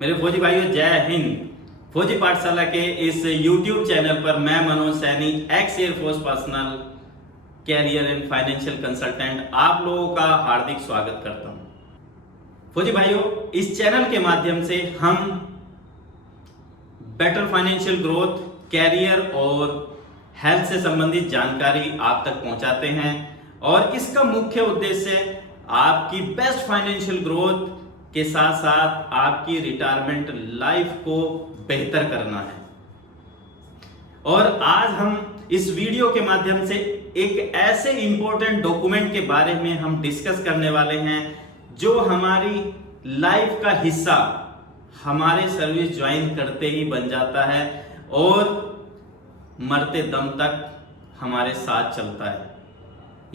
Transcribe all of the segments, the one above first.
मेरे फौजी भाइयों, जय हिंद। फौजी पाठशाला के इस YouTube चैनल पर मैं Manoj Saini, ex air force personnel career and financial consultant, आप लोगों का हार्दिक स्वागत करता हूं। फौजी भाइयों, इस चैनल के माध्यम से हम बेटर फाइनेंशियल ग्रोथ, कैरियर और हेल्थ से संबंधित जानकारी आप तक पहुंचाते हैं और इसका मुख्य उद्देश्य आपकी बेस्ट फाइनेंशियल ग्रोथ के साथ साथ आपकी रिटायरमेंट लाइफ को बेहतर करना है। और आज हम इस वीडियो के माध्यम से एक ऐसे इंपॉर्टेंट डॉक्यूमेंट के बारे में हम डिस्कस करने वाले हैं जो हमारी लाइफ का हिस्सा हमारे सर्विस ज्वाइन करते ही बन जाता है और मरते दम तक हमारे साथ चलता है।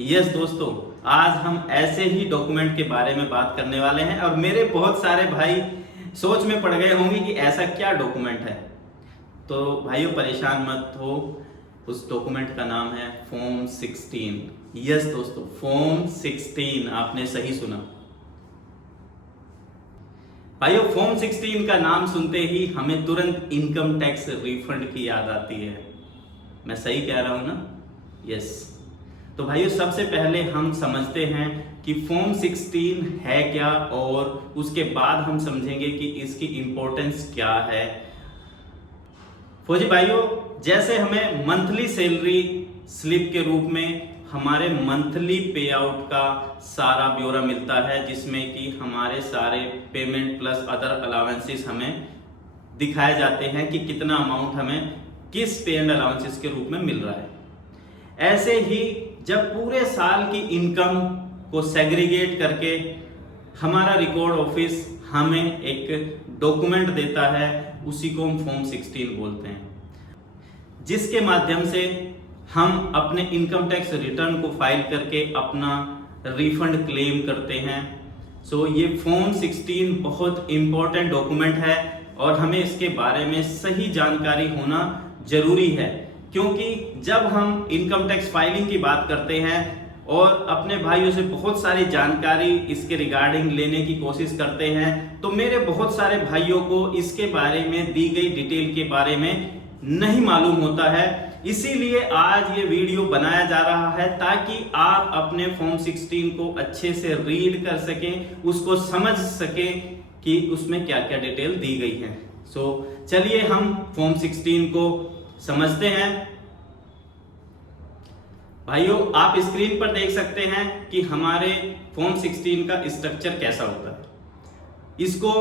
यस दोस्तों, आज हम ऐसे ही डॉक्यूमेंट के बारे में बात करने वाले हैं और मेरे बहुत सारे भाई सोच में पड़ गए होंगे कि ऐसा क्या डॉक्यूमेंट है। तो भाइयों, परेशान मत हो, उस डॉक्यूमेंट का नाम है फॉर्म 16। यस दोस्तों, फॉर्म 16, आपने सही सुना भाइयों। फॉर्म 16 का नाम सुनते ही हमें तुरंत इनकम टैक्स रिफंड की याद आती है। मैं सही कह रहा हूं ना? यस। तो भाइयों, सबसे पहले हम समझते हैं कि फॉर्म 16 है क्या और उसके बाद हम समझेंगे कि इसकी इंपॉर्टेंस क्या है। फौजी भाइयों, जैसे हमें मंथली सैलरी स्लिप के रूप में हमारे मंथली पे आउट का सारा ब्यौरा मिलता है, जिसमें कि हमारे सारे पेमेंट प्लस अदर अलाउंसेस हमें दिखाए जाते हैं कि कितना अमाउंट हमें किस पे एंड अलाउंसेस के रूप में मिल रहा है। ऐसे ही जब पूरे साल की इनकम को सेग्रीगेट करके हमारा रिकॉर्ड ऑफिस हमें एक डॉक्यूमेंट देता है, उसी को हम फॉर्म 16 बोलते हैं, जिसके माध्यम से हम अपने इनकम टैक्स रिटर्न को फाइल करके अपना रिफंड क्लेम करते हैं। सो ये फॉर्म 16 बहुत इंपॉर्टेंट डॉक्यूमेंट है और हमें इसके बारे में सही जानकारी होना जरूरी है, क्योंकि जब हम इनकम टैक्स फाइलिंग की बात करते हैं और अपने भाइयों से बहुत सारी जानकारी इसके रिगार्डिंग लेने की कोशिश करते हैं, तो मेरे बहुत सारे भाइयों को इसके बारे में दी गई डिटेल के बारे में नहीं मालूम होता है। इसीलिए आज ये वीडियो बनाया जा रहा है ताकि आप अपने फॉर्म 16 को अच्छे से रीड कर सकें, उसको समझ सकें कि उसमें क्या क्या डिटेल दी गई है। सो चलिए हम फॉर्म 16 को समझते हैं। भाइयों, आप स्क्रीन पर देख सकते हैं कि हमारे फॉर्म 16 का स्ट्रक्चर कैसा होता है। इसको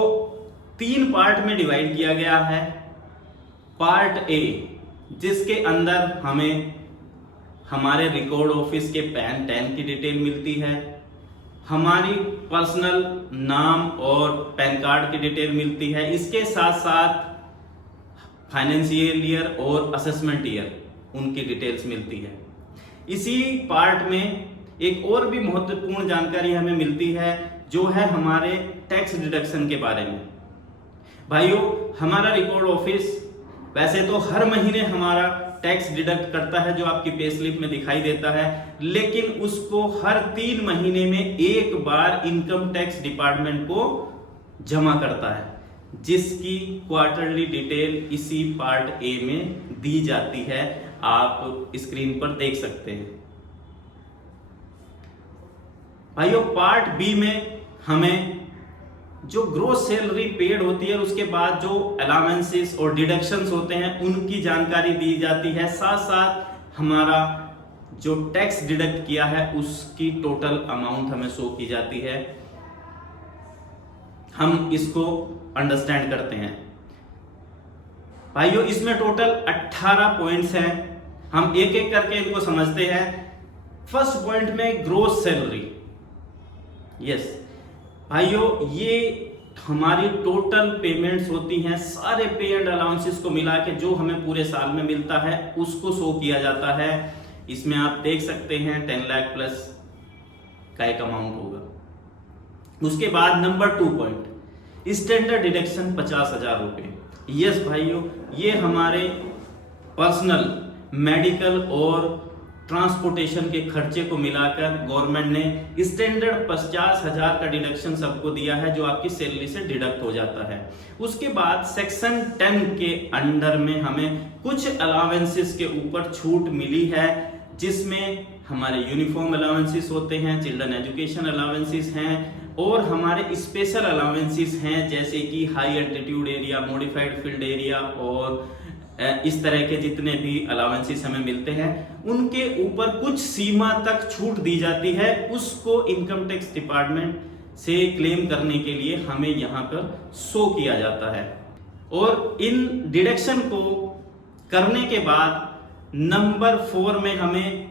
3 पार्ट में डिवाइड किया गया है। पार्ट ए, जिसके अंदर हमें हमारे रिकॉर्ड ऑफिस के पैन 10 की डिटेल मिलती है, हमारी पर्सनल नाम और पैन कार्ड की डिटेल मिलती है, इसके साथ साथ फाइनेंशियल ईयर और असेसमेंट ईयर उनकी डिटेल्स मिलती है। इसी पार्ट में एक और भी महत्वपूर्ण जानकारी हमें मिलती है, जो है हमारे टैक्स डिडक्शन के बारे में। भाइयों, हमारा रिकॉर्ड ऑफिस वैसे तो हर महीने हमारा टैक्स डिडक्ट करता है, जो आपकी पे स्लिप में दिखाई देता है, लेकिन उसको हर 3 महीने में एक बार इनकम टैक्स डिपार्टमेंट को जमा करता है, जिसकी क्वार्टरली डिटेल इसी पार्ट ए में दी जाती है। आप स्क्रीन पर देख सकते हैं। भाइयों, पार्ट बी में हमें जो ग्रोस सैलरी पेड होती है, उसके बाद जो अलाउंसेस और डिडक्शंस होते हैं, उनकी जानकारी दी जाती है। साथ साथ हमारा जो टैक्स डिडक्ट किया है उसकी टोटल अमाउंट हमें शो की जाती है। हम इसको अंडरस्टैंड करते हैं। भाइयों, इसमें टोटल 18 पॉइंट्स हैं। हम एक एक करके इनको समझते हैं। फर्स्ट पॉइंट में ग्रोस सैलरी। यस भाइयों, ये हमारी टोटल पेमेंट्स होती हैं, सारे पे एंड अलाउंसेस को मिला के जो हमें पूरे साल में मिलता है उसको शो किया जाता है। इसमें आप देख सकते हैं 10 लाख प्लस का एक अमाउंट होगा। उसके बाद नंबर 2 पॉइंट, स्टैंडर्ड डिडक्शन 50,000 रुपए। यस भाइयों, ये हमारे पर्सनल, मेडिकल और ट्रांसपोर्टेशन के खर्चे को मिलाकर गवर्नमेंट ने स्टैंडर्ड 50,000 का डिडक्शन सबको दिया है, जो आपकी सैलरी से डिडक्ट हो जाता है। उसके बाद सेक्शन 10 के अंडर में हमें कुछ अलावेंसेस के ऊपर छूट मिली है, जिसमें हमारे यूनिफॉर्म अलावेंसेस होते हैं, चिल्ड्रन एजुकेशन अलावेंसेस हैं और हमारे स्पेशल अलावेंसेस हैं, जैसे कि high altitude area, modified field area और इस तरह के जितने भी अलावेंसेस हमें मिलते हैं, उनके ऊपर कुछ सीमा तक छूट दी जाती है। उसको इनकम टैक्स डिपार्टमेंट से क्लेम करने के लिए हमें यहाँ पर शो किया जाता है। और इन डिडक्शन को करने के बाद नंबर 4 में हमें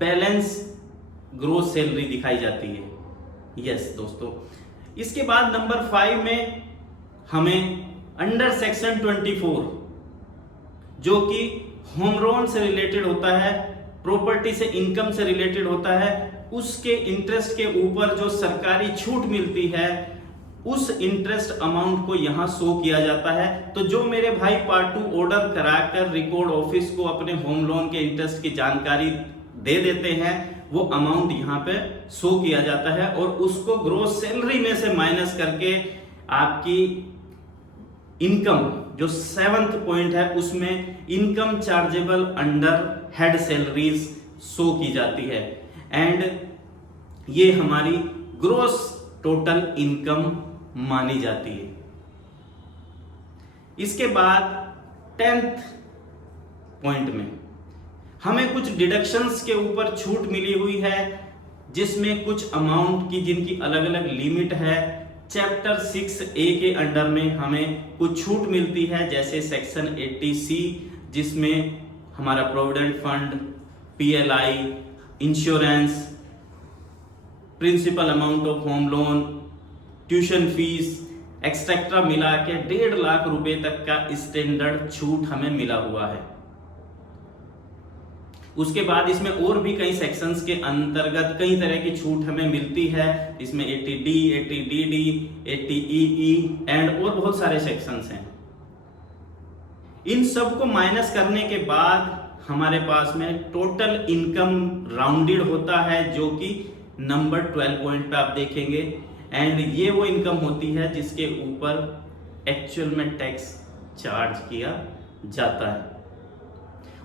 बैलेंस ग्रोस सैलरी दिखाई जाती है। यस दोस्तों, इसके बाद नंबर 5 में हमें अंडर सेक्शन 24, जो कि होम लोन से रिलेटेड होता है, प्रॉपर्टी से इनकम से रिलेटेड होता है, उसके इंटरेस्ट के ऊपर जो सरकारी छूट मिलती है, उस इंटरेस्ट अमाउंट को यहां शो किया जाता है। तो जो मेरे भाई पार्ट 2 ऑर्डर कराकर रिकॉर्ड ऑफिस को अपने होम लोन के इंटरेस्ट की जानकारी दे देते हैं, वो अमाउंट यहाँ पे शो किया जाता है और उसको ग्रोस सैलरी में से माइनस करके आपकी इनकम जो 7th पॉइंट है उसमें income chargeable under head salaries show की जाती है एंड ये हमारी ग्रोस टोटल इनकम मानी जाती है। इसके बाद 10th पॉइंट में हमें कुछ डिडक्शंस के ऊपर छूट मिली हुई है, जिसमें कुछ अमाउंट की जिनकी अलग अलग लिमिट है। चैप्टर 6A के अंडर में हमें कुछ छूट मिलती है, जैसे सेक्शन 80C, जिसमें हमारा provident fund, PLI, insurance, principal amount of home loan, tuition fees etcetera मिला के 1.5 लाख रुपए तक का स्टैंडर्ड छूट हमें मिला हुआ है। उसके बाद इसमें और भी कई सेक्शंस के अंतर्गत कई तरह की छूट हमें मिलती है, इसमें 80D, 80DD, 80EE एंड और बहुत सारे सेक्शंस हैं। इन सब को माइनस करने के बाद हमारे पास में टोटल इनकम राउंडेड होता है, जो कि नंबर 12 पॉइंट पे आप देखेंगे एंड ये वो इनकम होती है जिसके ऊपर एक्चुअल में टैक्स चार्ज किया जाता है।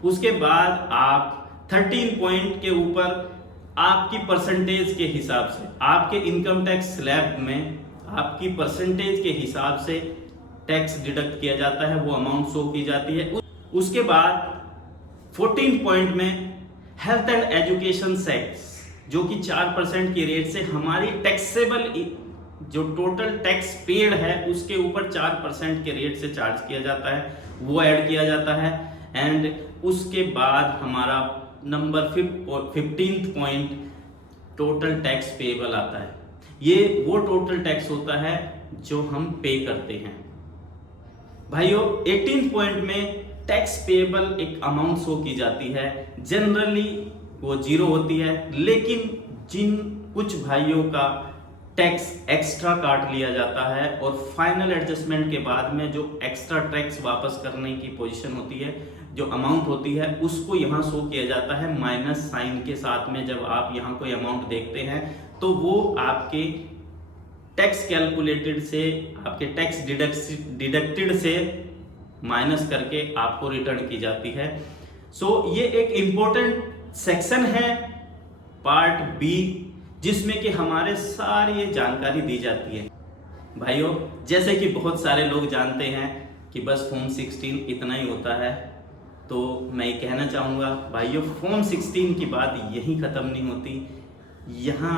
उसके बाद आप 13 पॉइंट के ऊपर आपकी परसेंटेज के हिसाब से, आपके इनकम टैक्स स्लैब में आपकी परसेंटेज के हिसाब से टैक्स डिडक्ट किया जाता है, वो अमाउंट शो की जाती है। उसके बाद 14 पॉइंट में हेल्थ एंड एजुकेशन सेक्स, जो कि 4% के रेट से हमारी टैक्सेबल जो टोटल टैक्स पेड है उसके ऊपर 4% के रेट से चार्ज किया जाता है, वो ऐड किया जाता है। एंड उसके बाद हमारा number 15th point total tax payable आता है। ये वो टोटल टैक्स होता है जो हम पे करते हैं। भाइयों 18th पॉइंट में टैक्स पेएबल एक अमाउंट शो की जाती है, जनरली वो 0 होती है, लेकिन जिन कुछ भाइयों का टैक्स एक्स्ट्रा काट लिया जाता है और फाइनल एडजस्टमेंट के बाद में जो एक्स्ट्रा टैक्स वापस करने की पोजीशन होती है, जो अमाउंट होती है, उसको यहाँ शो किया जाता है माइनस साइन के साथ में। जब आप यहाँ कोई अमाउंट देखते हैं तो वो आपके टैक्स कैलकुलेटेड से, आपके टैक्स डिडक्टेड से माइनस करके आपको रिटर्न की जाती है। सो ये एक इंपॉर्टेंट सेक्शन है पार्ट बी, जिसमें कि हमारे सारी जानकारी दी जाती है। भाइयों जैसे कि बहुत सारे लोग जानते हैं कि बस फॉर्म 16 इतना ही होता है, तो मैं कहना चाहूँगा भाइयों फॉर्म 16 की बात यहीं ख़त्म नहीं होती। यहाँ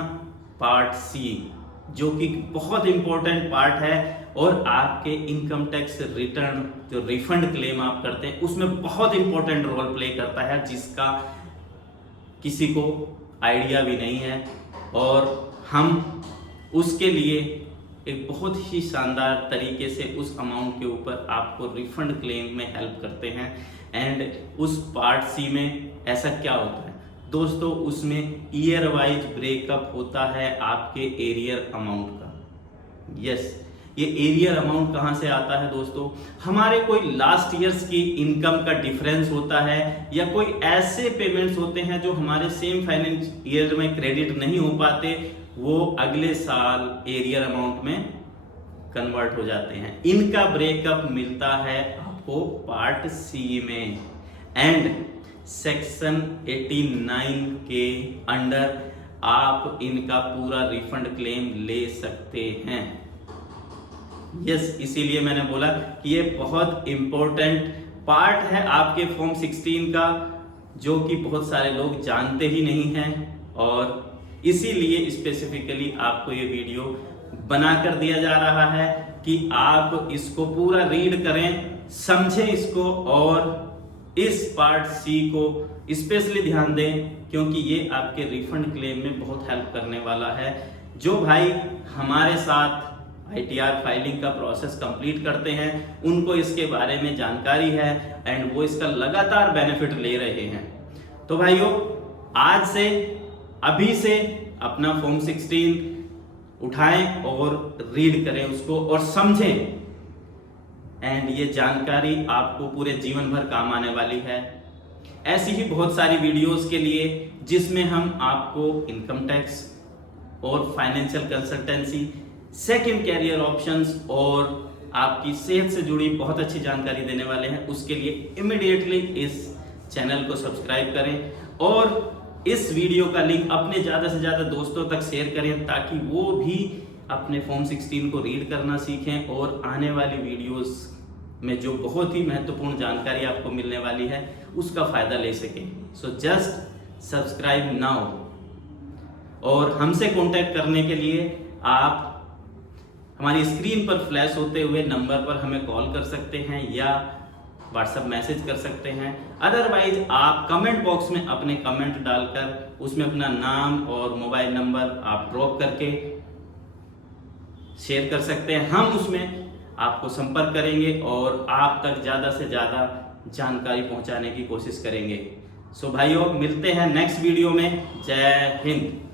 पार्ट सी, जो कि बहुत इंपॉर्टेंट पार्ट है और आपके इनकम टैक्स रिटर्न जो रिफंड क्लेम आप करते हैं उसमें बहुत इंपॉर्टेंट रोल प्ले करता है, जिसका किसी को आइडिया भी नहीं है। और हम उसके लिए एक बहुत ही शानदार तरीके से उस अमाउंट के ऊपर आपको रिफंड क्लेम में हेल्प करते हैं। एंड उस पार्ट सी में ऐसा क्या होता है दोस्तों, उसमें ईयर वाइज ब्रेकअप होता है आपके एरियर अमाउंट का। यस, ये एरियर अमाउंट कहाँ से आता है दोस्तों? हमारे कोई लास्ट ईयर्स की इनकम का डिफरेंस होता है या कोई ऐसे पेमेंट्स होते हैं जो हमारे सेम फाइनेंस ईयर में क्रेडिट नहीं हो पाते, वो अगले साल एरियर अमाउंट में कन्वर्ट हो जाते हैं। इनका ब्रेकअप मिलता है आपको पार्ट सी में एंड सेक्शन 89 के अंडर आप इनका पूरा रिफंड क्लेम ले सकते हैं। यस, इसीलिए मैंने बोला कि ये बहुत इंपॉर्टेंट पार्ट है आपके फॉर्म 16 का, जो कि बहुत सारे लोग जानते ही नहीं हैं, और इसीलिए स्पेसिफिकली आपको ये वीडियो बनाकर दिया जा रहा है कि आप इसको पूरा रीड करें, समझें इसको, और इस पार्ट सी को स्पेशली ध्यान दें, क्योंकि ये आपके रिफंड क्लेम में बहुत हेल्प करने वाला है। जो भाई हमारे साथ ITR फाइलिंग का प्रोसेस कंप्लीट करते हैं, उनको इसके बारे में जानकारी है एंड वो इसका लगातार बेनिफिट ले रहे हैं। तो भाइयों, आज से, अभी से अपना फॉर्म 16 उठाएं और रीड करें उसको और समझें, एंड ये जानकारी आपको पूरे जीवन भर काम आने वाली है। ऐसी ही बहुत सारी वीडियोस के लिए जिसमें हम आपको इनकम टैक्स और financial consultancy, second career options और आपकी सेहत से जुड़ी बहुत अच्छी जानकारी देने वाले हैं, उसके लिए इमीडिएटली इस चैनल को सब्सक्राइब करें और इस वीडियो का लिंक अपने ज़्यादा से ज़्यादा दोस्तों तक शेयर करें, ताकि वो भी अपने फॉर्म 16 को रीड करना सीखें और आने वाली वीडियोस में जो बहुत ही महत्वपूर्ण जानकारी आपको मिलने वाली है उसका फायदा ले सकें। So just subscribe now. और हमसे कांटेक्ट करने के लिए आप हमारी स्क्रीन पर फ्लैश होते हुए नंबर पर हमें कॉल कर सकते हैं या व्हाट्सएप मैसेज कर सकते हैं। अदरवाइज आप कमेंट बॉक्स में अपने कमेंट डालकर उसमें अपना नाम और मोबाइल नंबर आप ड्रॉप करके शेयर कर सकते हैं। हम उसमें आपको संपर्क करेंगे और आप तक ज़्यादा से ज़्यादा जानकारी पहुंचाने की कोशिश करेंगे। सो भाइयों, मिलते हैं नेक्स्ट वीडियो में। जय हिंद।